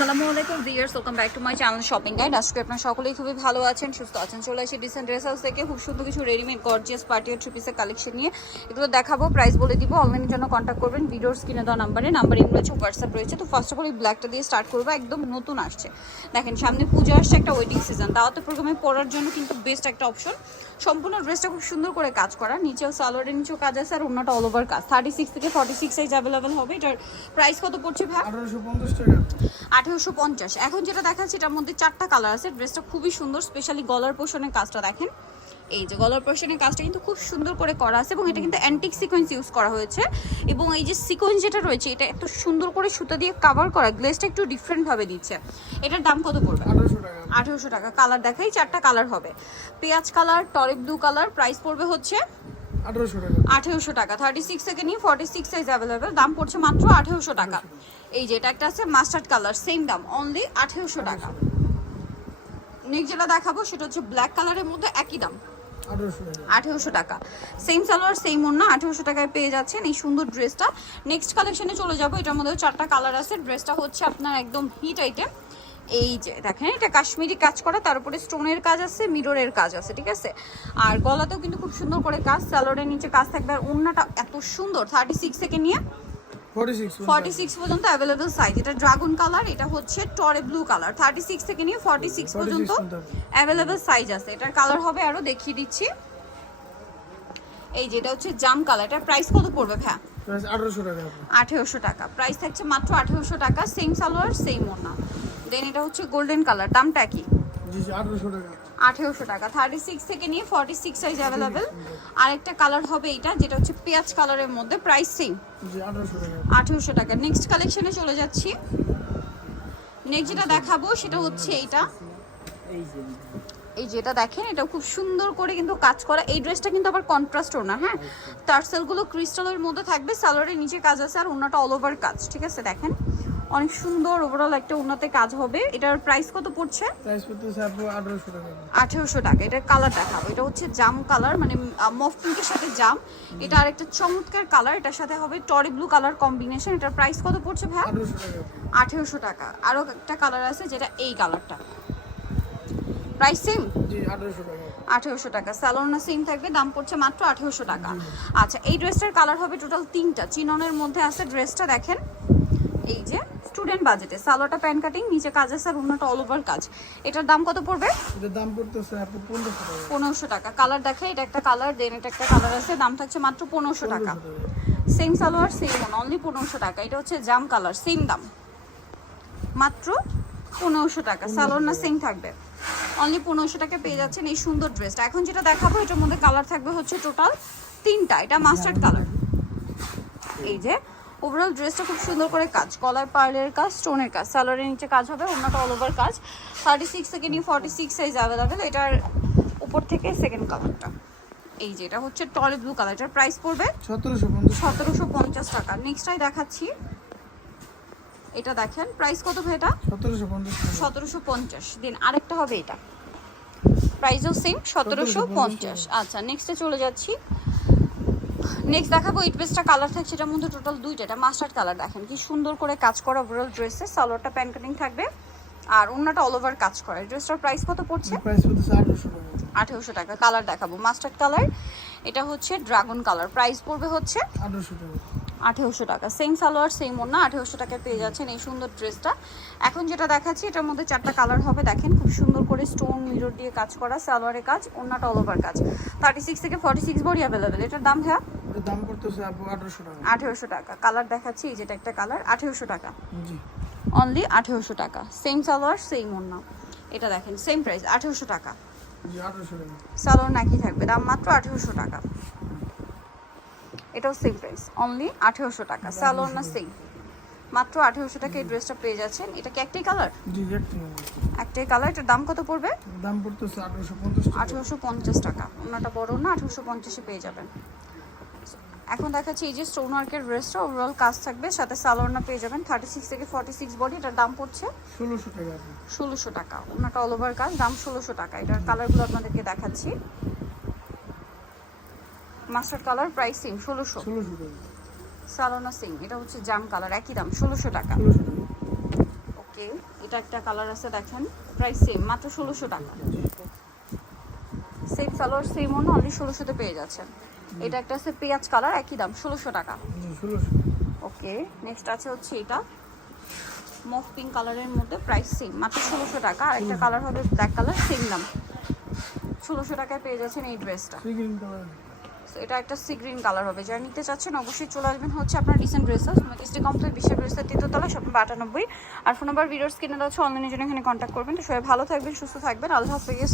আসসালামু আলাইকুম viewers welcome back to my channel shopping guide আজকে আপনারা সকলেই খুবই ভালো আছেন সুস্থ আছেন চলে আসি ডিসেন্ট ড্রেস হাউস থেকে। খুব সুন্দর কিছু রেডিমেড গর্জিয়াস পার্টি আর থ্রি পিসের কালেকশন নিয়ে। এগুলো দেখাবো প্রাইস বলে দিব অনলাইনের জন্য কন্ট্যাক্ট করবেন ভিডিওর স্ক্রিনে দেওয়া নাম্বারে নাম্বার এগুলো রয়েছে হোয়াটসঅ্যাপ রয়েছে। তো ফার্স্ট অফ অল এই ব্ল্যাকটা দিয়ে স্টার্ট করব একদম নতুন আসছে। দেখেন সামনে পুজো আসছে একটা ওয়েডিং সিজন দাওয়াতে প্রোগ্রামে পড়ার জন্য কিন্তু বেস্ট একটা অপশন সম্পূর্ণ ড্রেসটা খুব সুন্দর করে কাজ করা। নিচেও সালোয়ারের নিচেও কাজ আছে আর অন্যটা অল ওভার কাজ। থার্টি সিক্স থেকে ফর্টি সিক্স সাইজ অ্যাভেলেবেল হবে। এটার প্রাইস কত পড়ছে ভাই? আঠারোশো পঞ্চাশ টাকা। আঠেরোশো পঞ্চাশ। এখন যেটা দেখাচ্ছি এটার মধ্যে চারটা কালার আছে। ড্রেসটা খুবই সুন্দর স্পেশালি গলার পোর্শনের কাজটা দেখেন। এই যে গলার পোর্শনের কাজটা কিন্তু খুব সুন্দর করে করা আছে এবং এটা কিন্তু অ্যান্টিক সিকোয়েন্স ইউজ করা হয়েছে। এবং এই যে সিকোয়েন্স যেটা রয়েছে এটা এত সুন্দর করে সুতা দিয়ে কাভার করা গ্লেসটা একটু ডিফারেন্ট ভাবে দিচ্ছে। এটার দাম কত পড়বে? আঠারোশো টাকা। কালার দেখাই চারটা কালার হবে। পেঁয়াজ কালার টরে ব্লু কালার প্রাইস পড়বে হচ্ছে আঠেরোশো টাকা। থার্টি সিক্স থেকে নিয়ে ফর্টি সিক্স সাইজ অ্যাভেলেবেল দাম পড়ছে মাত্র আঠেরোশো টাকা। এই যে এটা একটা আছে মাস্টার্ড কালার সেম দাম অনলি আঠেরোশো টাকা। নেক্সট যেটা দেখাবো সেটা হচ্ছে ব্ল্যাক কালারের মধ্যে একই দাম। আঠেরোশো টাকা। সেম সালোয়ার সেম ওড়না আঠেরোশো টাকায় পেয়ে যাচ্ছেন এই সুন্দর ড্রেসটা নেক্সট কালেকশনে চলে যাব এটার মধ্যেও চারটা কালার আছে। ড্রেসটা হচ্ছে আপনার একদম হিট আইটেম এই যে দেখেন এটা কাশ্মীরি কাজ করা তার উপরে স্টোনের কাজ আছে মিররের কাজ আছে ঠিক আছে? আর গলাতেও কিন্তু খুব সুন্দর করে কাজ সালোয়ারের নিচে কাজ থাকবে। আর ওড়নাটা এত সুন্দর থার্টি সিক্স থেকে নিয়ে ফর্টি সিক্স পর্যন্ত। অ্যাভেলেবল সাইজ এটা ড্রাগন কালার এটা হচ্ছে টরে ব্লু কালার থার্টি সিক্স থেকে নিয়ে ফর্টি সিক্স পর্যন্ত অ্যাভেলেবল সাইজ আছে। এটার কালার হবে আরও দেখিয়ে দিচ্ছি। এই যেটা হচ্ছে জাম কালার এটার প্রাইস কত পড়বে ভ্যা আঠারোশো টাকা প্রাইস থাকছে মাত্র আঠেরোশো টাকা। সেম সালোয়ার সেম ওনা দেন এটা হচ্ছে গোল্ডেন কালার দামটা কি? আঠারোশো টাকা। থার্টি সিক্স থেকে নিয়ে ফর্টি সিক্স সাইজ অ্যাভেলেবেল আরেকটা কালার হবে এটা যেটা হচ্ছে পেঁয়াজ কালারের মধ্যে প্রাইস সেম আঠারোশো টাকা। নেক্সট কালেকশনে চলে যাচ্ছি। নেক্সট যেটা দেখাবো সেটা হচ্ছে এইটা। এই যেটা দেখেন এটা খুব সুন্দর করে কিন্তু কাজ করা। এই ড্রেসটা কিন্তু আবার কন্ট্রাস্ট না হ্যাঁ? টার্সেলগুলো ক্রিস্টালের মধ্যে থাকবে সালোয়ারের নিচে কাজ আছে আর ওনাটা অল ওভার কাজ ঠিক আছে? দেখেন। অনেক সুন্দর ওভারঅল একটা ওনাতে কাজ হবে। এটার প্রাইস কত পড়ছে? প্রাইস করতেছে আপু আঠারোশো টাকা। আঠেরোশো টাকা। এটার কালার দেখাবো। এটা হচ্ছে জাম কালার মানে মফ পিঙ্কের সাথে জাম। এটা আর একটা চমৎকার কালার এটার সাথে হবে টরি ব্লু কালার কম্বিনেশন এটার প্রাইস কত পড়ছে ভাই? আঠারোশো টাকা আঠেরোশো টাকা। আরও একটা কালার আছে যেটা এই কালারটা প্রাইস সেম আঠারোশো টাকা। আঠেরোশো টাকা। স্যালোনা সেম থাকবে। দাম পড়ছে মাত্র আঠেরোশো টাকা। আচ্ছা এই ড্রেসটার কালার হবে টোটাল তিনটা। চিননের মধ্যে আছে ড্রেসটা দেখেন। এই যে স্টুডেন্ট বাজেটে সালোয়ারটা প্যান কাটিং নিচে কাজ আছে আর অন্যটা অল ওভার কাজ। এটার দাম কত পড়বে? এটার দাম পড়তেছে আপু পনেরোশো টাকা। পনেরোশো টাকা। কালার দেখে এটা একটা কালার দেন এটা একটা কালার আছে দাম থাকছে মাত্র পনেরোশো টাকা। সেম সালোয়ার সেম অনলি পনেরোশো টাকা। এটা হচ্ছে জাম কালার সেম দাম। মাত্র পনেরোশো টাকা। সালোয়ার না সেম থাকবে। অনলি পনেরোশো টাকা পেয়ে যাচ্ছেন এই সুন্দর ড্রেসটা এখন যেটা দেখাবো এটার মধ্যে কালার থাকবে হচ্ছে টোটাল তিনটা। এটা মাস্টার্ড কালার এই যে ওভারঅল ড্রেসটা খুব সুন্দর করে কাজ কলার পার্লের কাজ স্টোনের কাজ সালোয়ারের নিচে কাজ হবে অন্যটা অল ওভার কাজ। থার্টি সিক্স থেকে নিয়ে ফর্টি সিক্স সাইজ অ্যাভেলেবেল এটার উপর থেকে সেকেন্ড কালারটা এই যে এটা হচ্ছে টলে ব্লু কালার এটার প্রাইস পড়বে সতেরোশো পঞ্চাশ টাকা। নেক্সটটাই দেখাচ্ছি। এটা দেখেন প্রাইস কত ভাই এটা? সতেরোশো পঞ্চাশ দিন আরেকটা হবে এটা। প্রাইসও সেম সতেরোশো পঞ্চাশ। আচ্ছা নেক্সটে চলে যাচ্ছি। নেক্সট দেখাবো এই ড্রেসটা কালার থাকছে এটার মধ্যে টোটাল দুইটা এটা মাস্টার্ড কালার দেখেন কি সুন্দর করে কাজ করা ওভারঅল ড্রেসে সালোয়ারটা প্যান কাটিং থাকবে আর অন্যটা অল ওভার কাজ করে। ড্রেসটার প্রাইস কত পড়ছে? প্রাইস করতেছে আঠারোশো টাকা। আঠেরোশো টাকা কালার দেখাবো। মাস্টার্ড কালার এটা হচ্ছে ড্রাগন কালার প্রাইস পড়বে হচ্ছে আঠারোশো টাকা। আঠেরোশো টাকা। সেম সালোয়ার সেম ওড়না আঠেরোশো টাকায় পেয়ে যাচ্ছেন এই সুন্দর ড্রেসটা এখন যেটা দেখাচ্ছি এটার মধ্যে চারটা কালার হবে দেখেন খুব সুন্দর করে স্টোন মিরর দিয়ে কাজ করা সালোয়ারের কাজ ওড়নাটা অল ওভার কাজ। থার্টি সিক্স থেকে ফর্টি সিক্স বডি অ্যাভেলেবেল এটার দাম হ্যাঁ দাম পড়তেছে টাকা। আঠেরোশো টাকা। কালার দেখাচ্ছি এই যেটা একটা কালার আঠেরোশো টাকা। অনলি আঠেরোশো টাকা। সেম সালোয়ার সেম ওড়না। এটা দেখেন সেম প্রাইস আঠারোশো টাকা। সালোয়ার নাকি থাকবে দাম মাত্র আঠেরোশো টাকা। এটাও সেম প্রাইস অনলি আঠেরোশো টাকা সালোয়ার না সেম মাত্র আঠেরোশো টাকা এই ড্রেসটা পেয়ে যাচ্ছেন। এটা কি একটাই কালার একটাই কালার এটার দাম কত পড়বে? দাম পড়তেছে আঠারোশো পঞ্চাশ টাকা। ওনাটা বড় না আঠেরোশো পঞ্চাশে পেয়ে যাবেন। এখন দেখাচ্ছি এই যে স্টোন ওয়ার্কের ড্রেসটা ওভারঅল কাজ থাকবে। সাথে সালোয়ারনা পেয়ে যাবেন থার্টি সিক্স থেকে ফর্টি সিক্স বডি এটার দাম পড়ছে ষোলোশো টাকা। ষোলোশো টাকা। ওনাটা অল ওভার কাজ দাম ষোলোশো টাকা। এটার কালারগুলো আপনাদেরকে দেখাচ্ছি। মাস্টার্ড কালার প্রাইস সেম ষোলোশো। সালোনা সিং এটা হচ্ছে জাম কালার একই দাম ষোলোশো টাকা। ওকে এটা একটা কালার আছে দেখেন প্রাইস সেম মাত্র ষোলোশো টাকা। সেম সালোয়ার সেম অন্য অনলি ষোলোশোতে পেয়ে যাচ্ছেন। এটা একটা আছে পেঁয়াজ কালার একই দাম ষোলোশো টাকা। ওকে নেক্সট আছে হচ্ছে এটা। মফ পিঙ্ক কালারের মধ্যে প্রাইস সেম মাত্র ষোলোশো টাকা। আর একটা কালার হবে ব্ল্যাক কালার সেম দাম। ষোলোশো টাকায় পেয়ে যাচ্ছেন এই ড্রেসটা এটা একটা সি গ্রিন কালার হবে। যারা নিতে চাচ্ছেন, অবশ্যই চলে আসবেন হচ্ছে আপনার রিসেন্ট ড্রেসেস মেকিস্টি কমপ্লিট বিশ্বের ড্রেসের তৃতীয়তলা সব আটানব্বই আর ফোন নাম্বার ভিডিওর স্ক্রিনে আছে অনলাইনের জন্য এখানে কন্ট্যাক্ট করবেন। তো সবাই ভালো থাকবেন, সুস্থ থাকবেন। আল্লাহ হাফিজ।